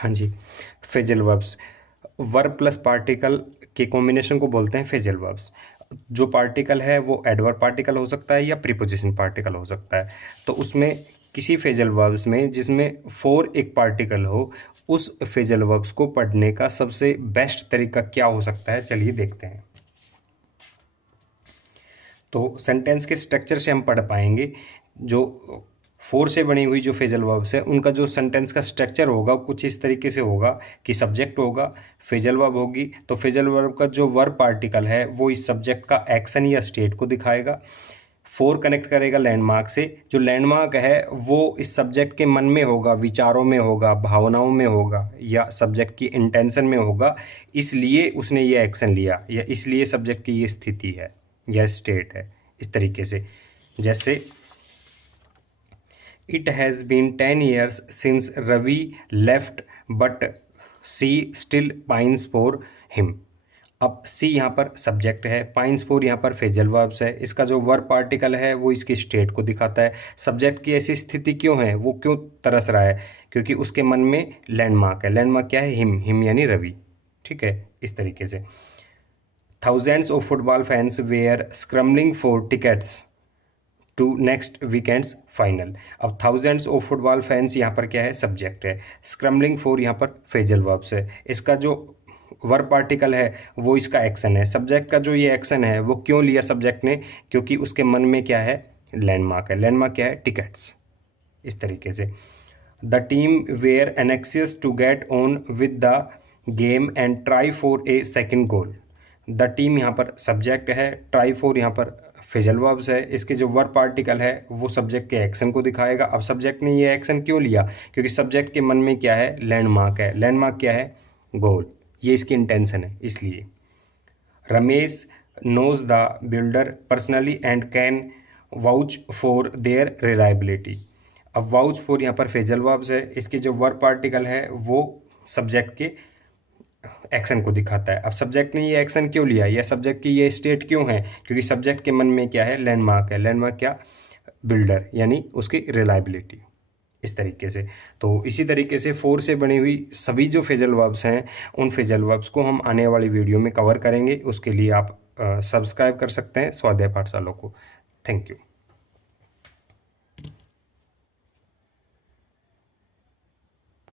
हाँ जी, phrasal verbs verb plus particle के कॉम्बिनेशन को बोलते हैं फ्रेजल वर्ब्स। जो पार्टिकल है वो एडवर्ब पार्टिकल हो सकता है या प्रीपोजिशन पार्टिकल हो सकता है। तो उसमें किसी फ्रेजल वर्ब्स में जिसमें फोर एक पार्टिकल हो, उस फ्रेजल वर्ब्स को पढ़ने का सबसे बेस्ट तरीका क्या हो सकता है, चलिए देखते हैं। तो सेंटेंस के स्ट्रक्चर से हम पढ़ पाएंगे। जो फोर से बनी हुई जो फ्रेजल वर्ब्स है उनका जो सेंटेंस का स्ट्रक्चर होगा कुछ इस तरीके से होगा कि सब्जेक्ट होगा, फ्रेजल वर्ब होगी, तो फ्रेजल वर्ब का जो वर्ब पार्टिकल है वो इस सब्जेक्ट का एक्शन या स्टेट को दिखाएगा। फोर कनेक्ट करेगा लैंडमार्क से, जो लैंडमार्क है वो इस सब्जेक्ट के मन में होगा, विचारों में होगा, भावनाओं में होगा या सब्जेक्ट की इंटेंशन में होगा, इसलिए उसने ये एक्शन लिया या इसलिए सब्जेक्ट की ये स्थिति है या स्टेट है। इस तरीके से जैसे it has been 10 years since Ravi left but she still pines for him. अब सी यहाँ पर सब्जेक्ट है, पाइंस फॉर यहाँ पर फ्रेजल वर्ब्स है। इसका जो वर्ब पार्टिकल है वो इसकी स्टेट को दिखाता है। सब्जेक्ट की ऐसी स्थिति क्यों है, वो क्यों तरस रहा है, क्योंकि उसके मन में लैंडमार्क है। लैंडमार्क क्या है, हिम, हिम यानी रवि। ठीक है, इस तरीके से thousands of football fans were scrambling for tickets to next weekend's final. अब थाउजेंड्स ऑफ फुटबॉल फैंस यहाँ पर क्या है, सब्जेक्ट है। स्क्रम्बलिंग फॉर यहाँ पर फ्रेजल वर्ब्स है। इसका जो वर्ब पार्टिकल है वो इसका एक्शन है। सब्जेक्ट का जो ये एक्शन है वो क्यों लिया सब्जेक्ट ने, क्योंकि उसके मन में क्या है, लैंडमार्क है। लैंडमार्क क्या है, टिकट्स। इस तरीके से the team were anxious to get on with the game and try for a second goal. The team यहाँ पर सब्जेक्ट है, ट्राई फॉर यहाँ पर फ्रेजल वर्ब्स है। इसके जो वर्ब पार्टिकल है वो सब्जेक्ट के एक्शन को दिखाएगा। अब सब्जेक्ट ने ये एक्शन क्यों लिया, क्योंकि सब्जेक्ट के मन में क्या है, लैंडमार्क है। लैंडमार्क क्या है, गोल, ये इसकी इंटेंशन है। इसलिए Ramesh knows the builder personally and can vouch for their reliability. अब वाउच फॉर यहाँ पर फ्रेजल वर्ब्स है। इसके जो वर्ब पार्टिकल है वो सब्जेक्ट के एक्शन को दिखाता है। अब सब्जेक्ट ने ये एक्शन क्यों लिया या सब्जेक्ट की ये स्टेट क्यों है, क्योंकि सब्जेक्ट के मन में क्या है, लैंडमार्क है। लैंडमार्क क्या, बिल्डर यानी उसकी रिलायबिलिटी। इस तरीके से तो इसी तरीके से फोर से बनी हुई सभी जो फ्रेजल वर्ब्स हैं उन फ्रेजल वर्ब्स को हम आने वाली वीडियो में कवर करेंगे। उसके लिए आप सब्सक्राइब कर सकते हैं स्वाध्याय पाठशाला को। Thank you.